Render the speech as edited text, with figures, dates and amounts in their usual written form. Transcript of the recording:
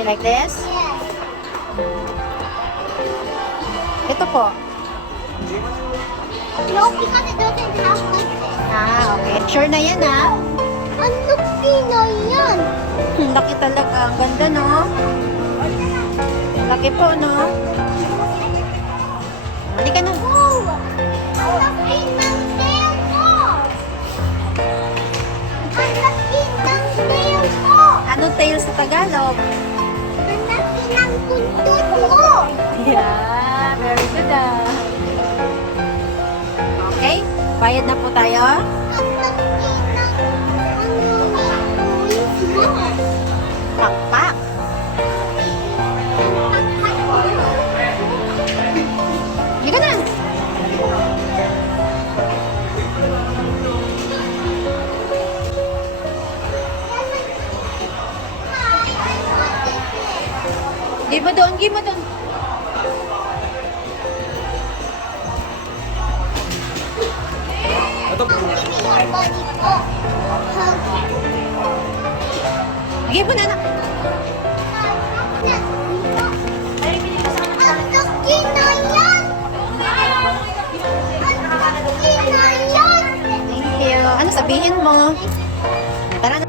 Okay, like this? Yes. Ito po. No, because it doesn't have like this. Ah, okay. Sure na yan, ah. Ang laki na yan. Laki talaga. Ang ganda, no? Laki po, no? Halika na. Wow! Ang laki ng tail mo! Ang laki ng tail mo! Anong tail sa Tagalog? Ang laki ng kuntut mo! Yeah, very good, ah. Okay, bayad na po tayo. Ang laki ng toys mo! Pakpak. Halika na. Gi mo doon, gi mo doon. Ang laki yung body ko. Hug. Gi mo na na. Ang laki na yan! Ang laki na yan! Thank you. Ano sabihin mo? Tara na.